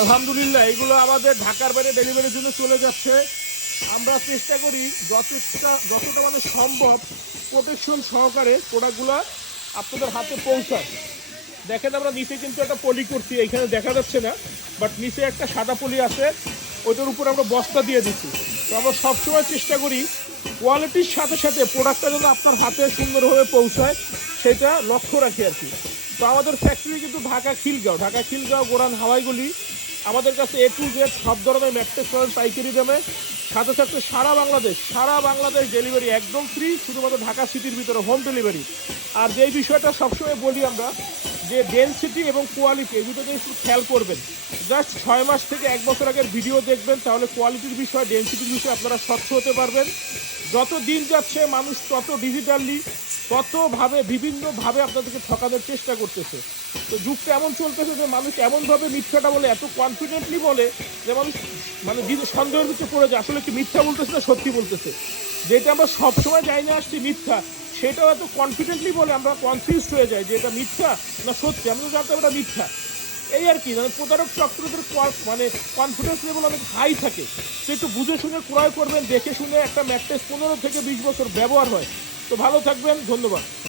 আলহামদুলিল্লাহ এগুলো আমাদের ঢাকার বাইরে ডেলিভারির জন্য চলে যাচ্ছে। আমরা চেষ্টা করি যতটা মানে সম্ভব প্রোটেকশন সহকারে প্রোডাক্টগুলো আপনাদের হাতে পৌঁছায়। দেখেন আমরা নিচে কিন্তু একটা পলি করছি, এখানে দেখা যাচ্ছে না, বাট নিচে একটা সাদা পলি আছে, ওইটার উপর আমরা বস্তা দিয়ে দিচ্ছি। তো আমরা সবসময় চেষ্টা করি কোয়ালিটির সাথে সাথে প্রোডাক্টটা যেন আপনার হাতে সুন্দরভাবে পৌঁছায় সেটা লক্ষ্য রাখি আর কি। তো আমাদের ফ্যাক্টরি কিন্তু ঢাকা খিলগাঁও গোরান হাওয়াইগুলি। আমাদের কাছে এ টু জেড সব ধরনের ম্যাট্রেস পাবেন পাইকারি দামে, সাথে সাথে সারা বাংলাদেশ ডেলিভারি একদম ফ্রি, শুধুমাত্র ঢাকা সিটির ভিতরে হোম ডেলিভারি। আর যেই বিষয়টা সবসময় বলি আমরা যে ডেনসিটি এবং কোয়ালিটি এই দুটোকে একটু খেয়াল করবেন। জাস্ট 6 মাস থেকে 1 বছর আগের ভিডিও দেখবেন, তাহলে কোয়ালিটির বিষয় ডেনসিটির বিষয়ে আপনারা স্বচ্ছ হতে পারবেন। যত দিন যাচ্ছে মানুষ তত ডিজিটালি বিভিন্নভাবে আপনাদেরকে ঠকানোর চেষ্টা করতেছে। তো যুগটা এমন চলতেছে যে মানুষ এমনভাবে মিথ্যাটা বলে, এত কনফিডেন্টলি বলে যে মানুষ মানে সন্দেহের ভিতরে পড়ে যায় আসলে কি মিথ্যা বলতেছে না সত্যি বলতেছে। যেটা আমরা সবসময় যাই না আসছি মিথ্যা, সেটাও এত কনফিডেন্টলি বলে আমরা কনফিউজড হয়ে যাই যে এটা মিথ্যা না সত্যি। আমরা তো জানতাম এটা মিথ্যা। এই আর কি, মানে প্রতারক চক্রদের মানে কনফিডেন্স লেভেল অনেক হাই থাকে। তো একটু বুঝে শুনে ক্রয় করবেন, দেখে শুনে। একটা ম্যাট্রেস 15 থেকে 20 বছর ব্যবহার হয়। তো ভালো থাকবেন, ধন্যবাদ।